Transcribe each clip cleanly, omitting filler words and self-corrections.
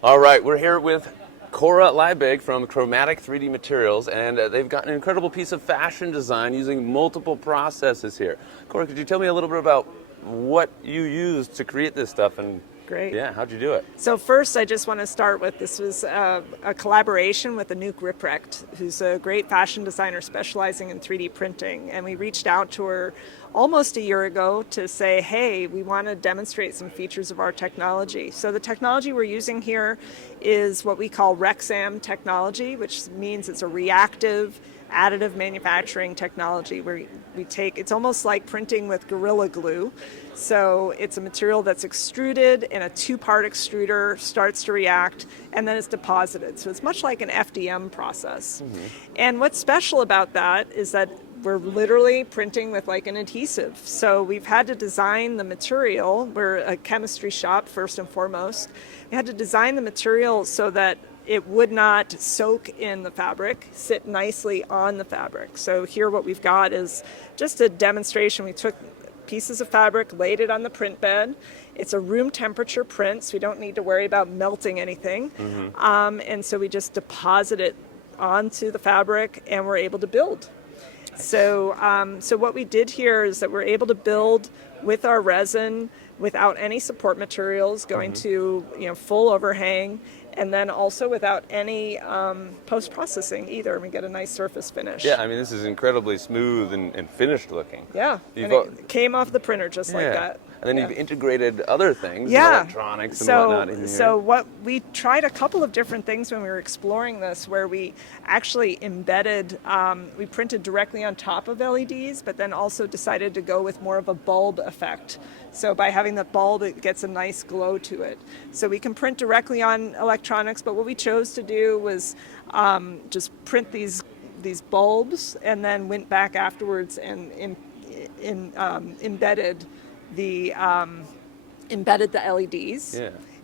All right, we're here with Cora Leibig from Chromatic 3D Materials, and they've got an incredible piece of fashion design using multiple processes here. Cora, could you tell me a little bit about what you used to create this stuff? And Great. Yeah, how'd you do it? So first, I just want to start with, this was a collaboration with AMUG Technical, who's a great fashion designer specializing in 3D printing. And we reached out to her almost a year ago to say, hey, we want to demonstrate some features of our technology. So the technology we're using here is what we call REXAM technology, which means it's a reactive additive manufacturing technology where we take, it's almost like printing with Gorilla Glue. So it's a material that's extruded in a two-part extruder, starts to react, and then it's deposited. So it's much like an FDM process. Mm-hmm. And what's special about that is that we're literally printing with like an adhesive. So we've had to design the material. We're a chemistry shop first and foremost. We had to design the material so that it would not soak in the fabric, sit nicely on the fabric. So here what we've got is just a demonstration. We took pieces of fabric, laid it on the print bed. It's a room temperature print, so we don't need to worry about melting anything. Mm-hmm. And so we just deposit it onto the fabric and we're able to build. So, so what we did here is that we're able to build with our resin without any support materials, going to full overhang, and then also without any post-processing either. We get a nice surface finish. Yeah, I mean, this is incredibly smooth and finished looking. Yeah, and it came off the printer just like that. And then you've integrated other things, electronics and whatnot in here. So what we tried a couple of different things when we were exploring this, where we actually embedded, we printed directly on top of LEDs, but then also decided to go with more of a bulb effect. So by having the bulb, it gets a nice glow to it. So we can print directly on electronics, but what we chose to do was just print these bulbs, and then went back afterwards and embedded the LEDs,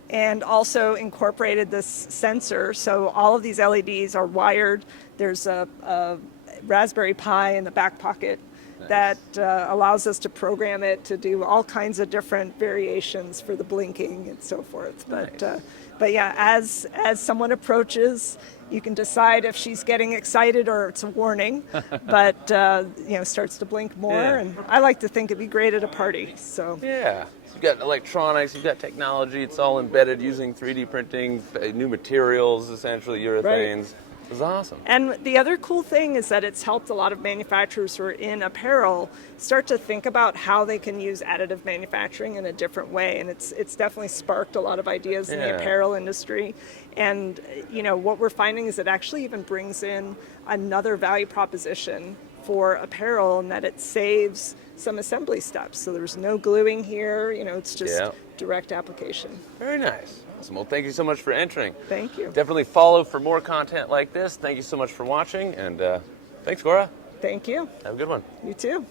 and also incorporated this sensor. So all of these LEDs are wired. There's a Raspberry Pi in the back pocket that allows us to program it to do all kinds of different variations for the blinking and so forth. But yeah, as someone approaches, you can decide if she's getting excited or it's a warning, but starts to blink more. And I like to think it'd be great at a party. So yeah, you've got electronics, you've got technology. It's all embedded using 3D printing, new materials, essentially urethanes. Right. It's awesome. And the other cool thing is that it's helped a lot of manufacturers who are in apparel start to think about how they can use additive manufacturing in a different way. And it's definitely sparked a lot of ideas in the apparel industry. And what we're finding is it actually even brings in another value proposition for apparel, in that it saves some assembly steps. So there's no gluing here, it's just direct application. Very nice. Awesome. Well, thank you so much for entering. Thank you. Definitely follow for more content like this. Thank you so much for watching, and thanks, Cora. Thank you. Have a good one. You too.